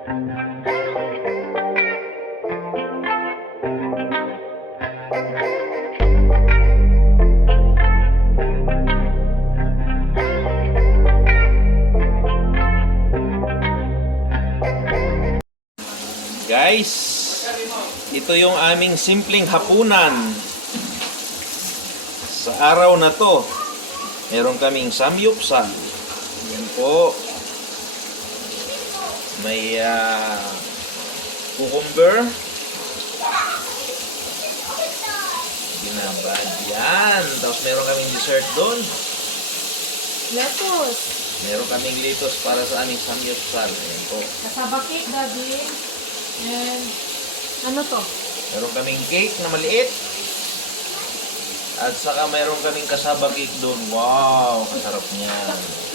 Guys, ito yung aming simpleng hapunan. Sa araw na to, meron kaming samyupsal. Yan po. May cucumber. Binabad yan. Tapos meron kaming dessert doon. Lettuce. Meron kaming litos para sa aming samyupsal. Ayan po. Kasaba cake, Daddy. And, ano to? Meron kaming cake na maliit. At saka meron kaming kasaba cake doon. Wow, kasarap niyan.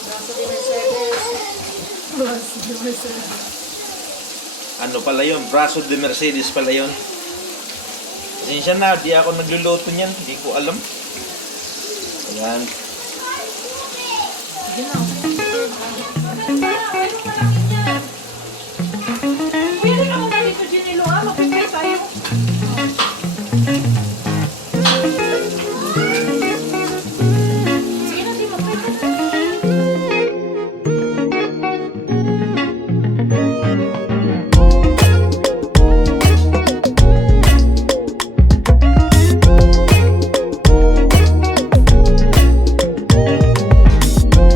Braso de Mercedes. Braso de Mercedes. Ano pala yun? Braso de Mercedes pala yun. Pasensya na, di ako nagluluto niyan. Hindi ko alam. Ayan. Sige na.